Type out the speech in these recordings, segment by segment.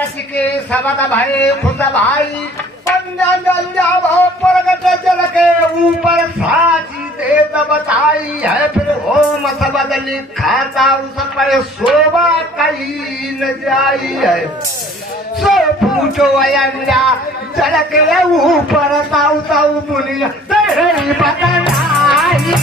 रसिके सबद भय खुद भाई पंजा भाव प्रगट जल के ऊपर साची दे बताई है फिर ओम सबद लिखाता उस पर शोभा कहीं न जाई है सो पूछो अयंजा जल के ऊपर ताऊ ताऊ मुनिया तेरे बदनाई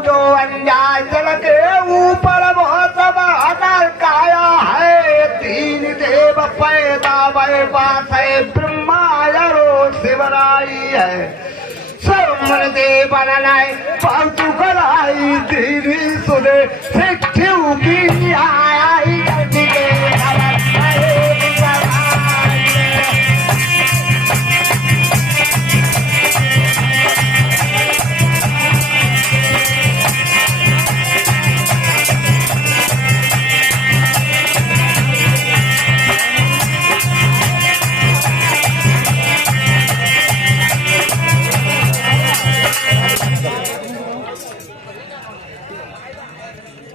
जो अंजाय जल के ऊपर बहुत बहादुर काया है तीन देव पैदा वै बात है ब्रह्मा शिवराई है सोमन देव बनाए पालतू कराई धीरे सुने सिद्धू की आई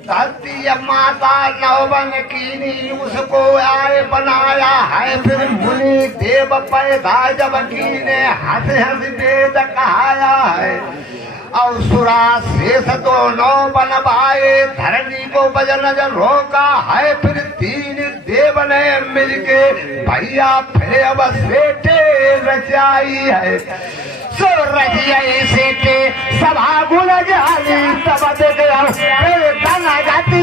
धरती माता नौवन कीनी उसको आए बनाया है फिर मुनि देव पैदा जब कीने हंस हंस वेद कहाया है और सुरा शेष दोनों बनवाए धरनी को बजन रोका है फिर तीन देव ने मिलके भैया फिर अब बेटे रचाई है सो रजिया सेटे सभा गुण जाली तब गया गाना गाती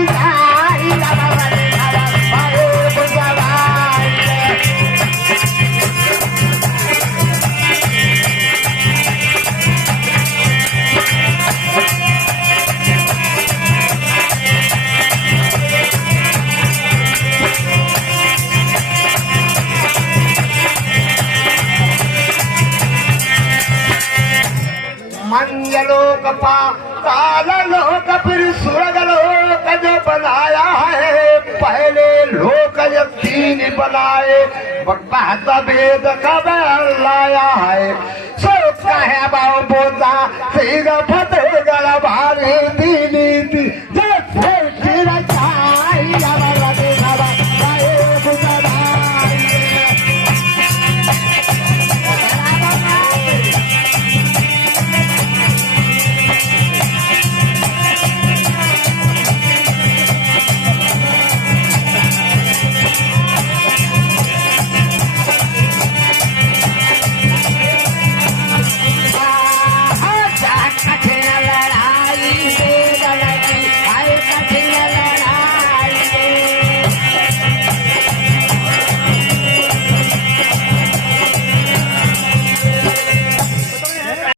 मंजलोक पाताल लोक फिर स्वर्ग लोक जो बनाया है पहले लोक जो तीन बनाए वेद कब लाया है सो कहे बाबू